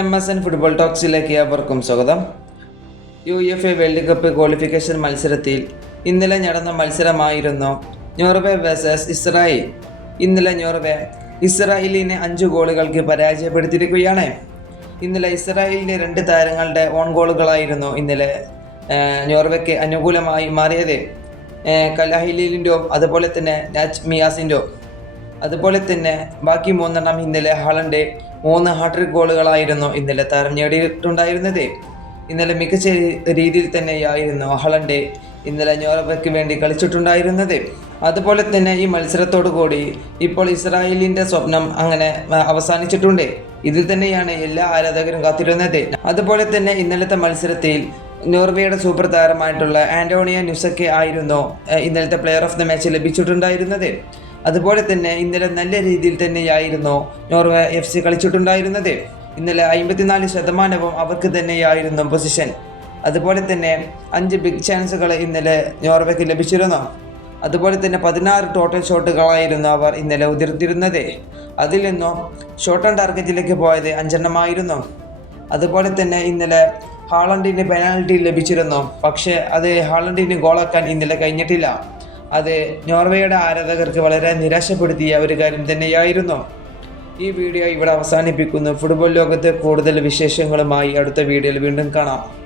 M S N football ടോക്സിലേക്ക് ഏവർക്കും സ്വാഗതം. U F A world cup qualification മത്സരത്തിൽ ഇന്നലെ നടന്ന മത്സരമായിരുന്നു നോർവേ വേഴ്സസ് ഇസ്രായേൽ. ഇന്നലെ നോർവേ ഇസ്രായേലിനെ അഞ്ച് ഗോളുകൾക്ക് പരാജയപ്പെടുത്തിയിരിക്കുകയാണ്. ഇന്നലെ ഇസ്രായേലിന്റെ രണ്ട് താരങ്ങളുടെ ഓൺ ഗോളുകളായിരുന്നു ഇന്നലെ നോർവേക്ക് അനുകൂലമായി മാറിയത്. കലാഹിലിന്റെയും അതുപോലെ തന്നെ നാച്ച് മിയാസിന്റെയോ അതുപോലെ തന്നെ ബാക്കി മൂന്നെണ്ണം ഇന്നലെ ഹാളന്റെ മൂന്ന് ഹാട്രിക് ഗോളുകളായിരുന്നു ഇന്നലെ താരം നേടിയിട്ടുണ്ടായിരുന്നത് ഇന്നലെ മികച്ച രീതിയിൽ തന്നെയായിരുന്നു ഹളണ്ട് ഇന്നലെ ന്യൂറോപ്പയ്ക്ക് വേണ്ടി കളിച്ചിട്ടുണ്ടായിരുന്നത്. അതുപോലെ തന്നെ ഈ മത്സരത്തോടു കൂടി ഇപ്പോൾ ഇസ്രായേലിന്റെ സ്വപ്നം അങ്ങനെ അവസാനിച്ചിട്ടുണ്ട്. ഇതിൽ തന്നെയാണ് എല്ലാ ആരാധകരും കാത്തിരുന്നത്. അതുപോലെ തന്നെ ഇന്നലത്തെ മത്സരത്തിൽ നോർവേയുടെ സൂപ്പർ താരമായിട്ടുള്ള ആന്റോണിയ ന്യൂസക്കെ ആയിരുന്നു ഇന്നലത്തെ പ്ലെയർ ഓഫ് ദ മാച്ച് ലഭിച്ചിട്ടുണ്ടായിരുന്നത്. അതുപോലെ തന്നെ ഇന്നലെ നല്ല രീതിയിൽ തന്നെയായിരുന്നു നോർവേ എഫ് സി കളിച്ചിട്ടുണ്ടായിരുന്നത്. ഇന്നലെ അമ്പത്തിനാല് ശതമാനവും അവർക്ക് തന്നെയായിരുന്നു പൊസിഷൻ അതുപോലെ തന്നെ അഞ്ച് ബിഗ് ചാൻസുകൾ ഇന്നലെ നോർവേക്ക് ലഭിച്ചിരുന്നു. അതുപോലെ തന്നെ പതിനാറ് ടോട്ടൽ ഷോട്ടുകളായിരുന്നു അവർ ഇന്നലെ ഉതിർത്തിരുന്നത്. അതിൽ നിന്നും ഷോട്ട് ആൻഡ് ടാർഗറ്റിലേക്ക് പോയത് അഞ്ചെണ്ണമായിരുന്നു. അതുപോലെ തന്നെ ഇന്നലെ ഹാളണ്ടിന് പെനാൽറ്റി ലഭിച്ചിരുന്നു. പക്ഷേ അത് ഹാളണ്ടിന് ഗോളാക്കാൻ ഇന്നലെ കഴിഞ്ഞിട്ടില്ല. അത് നോർവേയുടെ ആരാധകർക്ക് വളരെ നിരാശപ്പെടുത്തിയ ഒരു കാര്യം തന്നെയായിരുന്നു. ഈ വീഡിയോ ഇവിടെ അവസാനിപ്പിക്കുന്നു. ഫുട്ബോൾ ലോകത്തെ കൂടുതൽ വിശേഷങ്ങളുമായി അടുത്ത വീഡിയോയിൽ വീണ്ടും കാണാം.